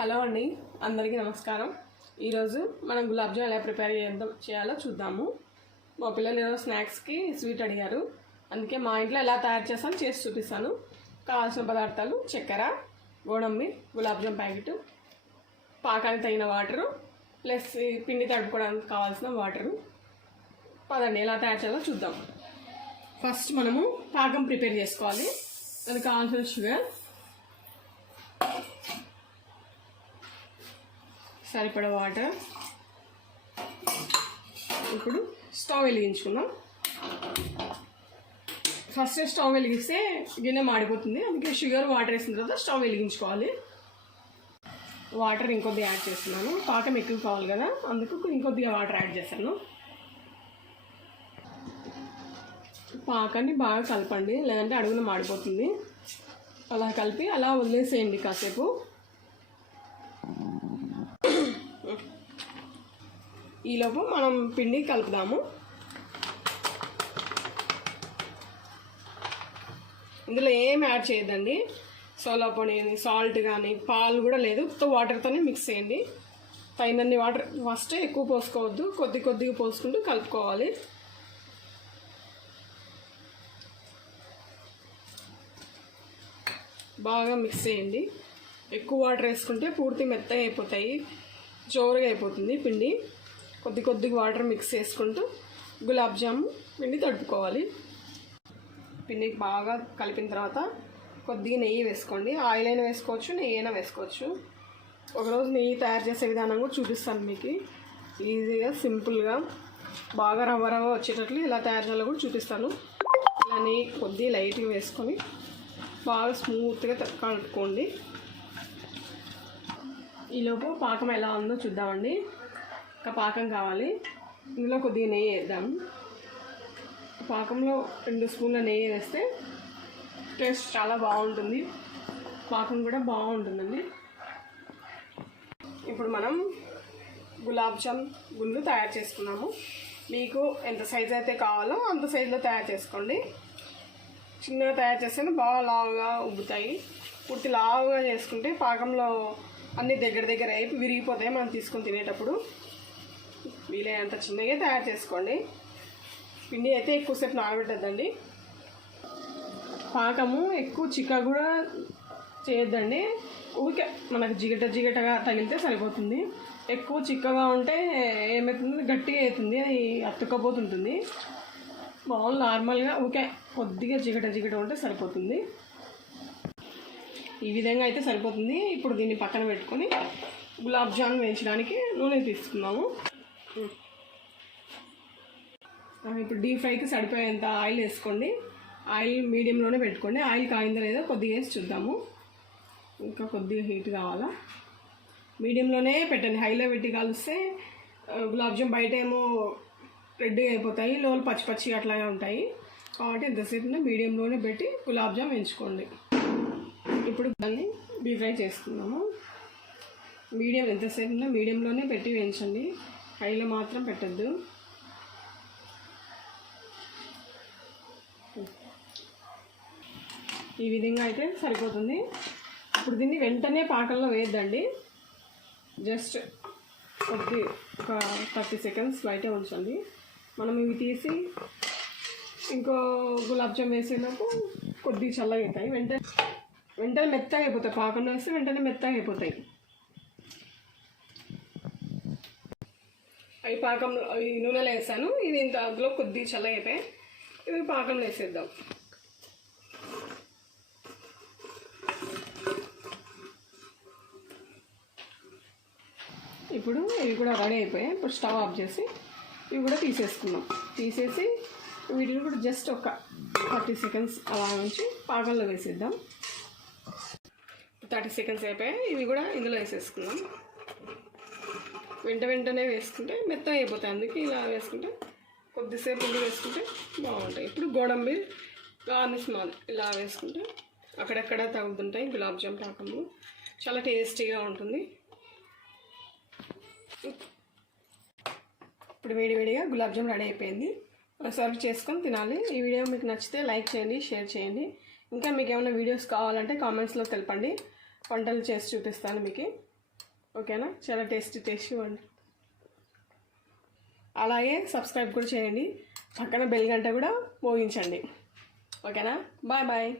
Hello అండి అందరికీ నమస్కారం. ఈరోజు మనం గులాబ్ జామ్ ఎలా ప్రిపేర్ చేద్దాం చేయాలో చూద్దాము. మా పిల్లలు ఈరోజు స్నాక్స్కి స్వీట్ అడిగారు. అందుకే మా ఇంట్లో ఎలా తయారు చేస్తాను చేసి చూపిస్తాను. కావాల్సిన పదార్థాలు చక్కెర గోడంబి గులాబ్ జామ్ ప్యాకెట్ పాకానికి తగిన వాటరు ప్లస్ పిండి తడుపుకోవడానికి కావాల్సిన వాటరు. పదండి ఎలా తయారు చేయాలో చూద్దాం. ఫస్ట్ మనము పాకం ప్రిపేర్ చేసుకోవాలి. దానికి కావాల్సిన షుగర్. సరిపడ వాటర్. ఇప్పుడు స్టవ్ వెలిగించుకుందాం. ఫస్ట్ స్టవ్ వెలిగిస్తే గిన్నె మాడిపోతుంది. అందుకే షుగర్ వాటర్ వేసిన తర్వాత స్టవ్ వెలిగించుకోవాలి. వాటర్ ఇంకొద్ది యాడ్ చేస్తున్నాను. పాకం ఎక్కువ కావాలి కదా అందుకు ఇంకొద్దిగా వాటర్ యాడ్ చేశాను. పాకాన్ని బాగా కలపండి లేదంటే అడుగున మాడిపోతుంది. అలా కలిపి అలా వదిలేసేయండి కాసేపు. ఈలోపు మనం పిండి కలుపుదాము. ఇందులో ఏం యాడ్ చేయదండి సోలా పొడి సాల్ట్ కానీ పాలు కూడా లేదు. ఉత్త వాటర్తోనే మిక్స్ చేయండి. తగినన్ని వాటర్ ఫస్ట్ ఎక్కువ పోసుకోవద్దు. కొద్ది కొద్దిగా పోసుకుంటూ కలుపుకోవాలి. బాగా మిక్స్ చేయండి. ఎక్కువ వాటర్ వేసుకుంటే పూర్తి మెత్తగా అయిపోతాయి. జోరుగా అయిపోతుంది పిండి. కొద్ది కొద్దిగా వాటర్ మిక్స్ చేసుకుంటూ గులాబ్ జాము పిండి తడుపుకోవాలి. పిండి బాగా కలిపిన తర్వాత కొద్దిగా నెయ్యి వేసుకోండి. ఆయిల్ అయినా వేసుకోవచ్చు నెయ్యి అయినా వేసుకోవచ్చు. ఒకరోజు నెయ్యి తయారు చేసే విధానం కూడా చూపిస్తాను మీకు. ఈజీగా సింపుల్గా బాగా రవ్వ రవ్వ వచ్చేటట్లు ఇలా తయారు చేయాలో కూడా చూపిస్తాను. ఇలా నెయ్యి కొద్దిగా లైట్గా వేసుకొని బాగా స్మూత్గా కలుపుకోండి. ఈలోపు పాకం ఎలా ఉందో చూద్దామండి. ఇంకా పాకం కావాలి. ఇందులో కొద్దిగా నెయ్యి వేద్దాం. పాకంలో రెండు స్పూన్ల నెయ్యి వేస్తే టేస్ట్ చాలా బాగుంటుంది. పాకం కూడా బాగుంటుందండి. ఇప్పుడు మనం గులాబ్ జామ్ గుళ్ళు తయారు చేసుకున్నాము. మీకు ఎంత సైజ్ అయితే కావాలో అంత సైజులో తయారు చేసుకోండి. చిన్నగా తయారు చేస్తేనే బాగా లావుగా ఉబ్బుతాయి. పూర్తి లావుగా చేసుకుంటే పాకంలో అన్ని దగ్గర దగ్గర అయిపోయి విరిగిపోతాయి మనం తీసుకొని తినేటప్పుడు. వీలైనంత చిన్నగా తయారు చేసుకోండి. పిండి అయితే ఎక్కువసేపు నానబెట్టద్దండి. పాకము ఎక్కువ చిక్క కూడా చేయొద్దండి. ఊరికే మనకు జిగట జిగటగా తగిలితే సరిపోతుంది. ఎక్కువ చిక్కగా ఉంటే ఏమవుతుంది? గట్టిగా అవుతుంది. అది అతుక్కపోతుంటుంది. మామూలు నార్మల్గా ఊకే కొద్దిగా జిగట జిగట ఉంటే సరిపోతుంది. ఈ విధంగా అయితే సరిపోతుంది. ఇప్పుడు దీన్ని పక్కన పెట్టుకొని గులాబ్ జామ్ వేయించడానికి నూనె తీసుకున్నాము. ఇప్పుడు డీప్ ఫ్రైకి సరిపోయేంత ఆయిల్ వేసుకోండి. ఆయిల్ మీడియంలోనే పెట్టుకోండి. ఆయిల్ కాయిందా లేదో కొద్దిగా వేసి చూద్దాము. ఇంకా కొద్దిగా హీట్ కావాలా? మీడియంలోనే పెట్టండి. హైలో పెట్టి కలిస్తే గులాబ్జామ్ బయట ఏమో రెడ్గా అయిపోతాయి. లోపల పచ్చి పచ్చి అట్లాగే ఉంటాయి. కాబట్టి ఎంతసేపు మీడియంలోనే పెట్టి గులాబ్జామ్ ఎంచుకోండి వేయించుకోండి. ఇప్పుడు దాన్ని డీప్ ఫ్రై చేసుకుందాము మీడియం ఎంతసేపు మీడియంలోనే పెట్టి వేయించండి. హైలో మాత్రం పెట్టద్దు. ఈ విధంగా అయితే సరిపోతుంది. ఇప్పుడు దీన్ని వెంటనే పాకంలో వేయద్దండి. జస్ట్ కొద్ది ఒక థర్టీ సెకండ్స్ బయటే ఉంచండి. మనం ఇవి తీసి ఇంకో గులాబ్ జామ్ వేసేలోపు కొద్ది చల్లగా అవుతాయి. వెంటనే వెంటనే మెత్తగా అయిపోతాయి. పాకంలో వేస్తే వెంటనే మెత్తగా అయిపోతాయి. అవి పాకంలో ఈ నూనెలో వేసాను. ఇది ఇంత అందులో కొద్ది చల్ల అయిపోయాయి ఇవి పాకంలో వేసేద్దాం. ఇప్పుడు ఇవి కూడా రెడీ అయిపోయాయి. ఇప్పుడు స్టవ్ ఆఫ్ చేసి ఇవి కూడా తీసేసుకున్నాం తీసేసి వీటిని కూడా జస్ట్ ఒక థర్టీ సెకండ్స్ అలా ఉంచి పాకంలో వేసేద్దాం. థర్టీ సెకండ్స్ అయిపోయాయి. ఇవి కూడా ఇందులో వేసేసుకుందాం. వెంట వెంటనే వేసుకుంటే మెత్తగా అయిపోతాయి. అందుకే ఇలా వేసుకుంటే కొద్దిసేపు ఉండి వేసుకుంటే బాగుంటాయి. ఇప్పుడు గోడంబి గార్నిష్ మాది ఇలా వేసుకుంటే అక్కడక్కడ తగులుతుంటాయి గులాబ్ జామ్ పాకము చాలా టేస్టీగా ఉంటుంది. ఇప్పుడు వేడివేడిగా గులాబ్ జామ్ రెడీ అయిపోయింది. సర్వ్ చేసుకొని తినాలి. ఈ వీడియో మీకు నచ్చితే లైక్ చేయండి షేర్ చేయండి. ఇంకా మీకు ఏమైనా వీడియోస్ కావాలంటే కామెంట్స్లో తెలపండి. వంటలు చేసి చూపిస్తాను మీకు. ఓకేనా? చాలా టేస్టీ టేస్టీ వండి అలాగే సబ్స్క్రైబ్ కూడా చేయండి. పక్కన బెల్ గంట కూడా మోగించండి. ఓకేనా? Bye bye.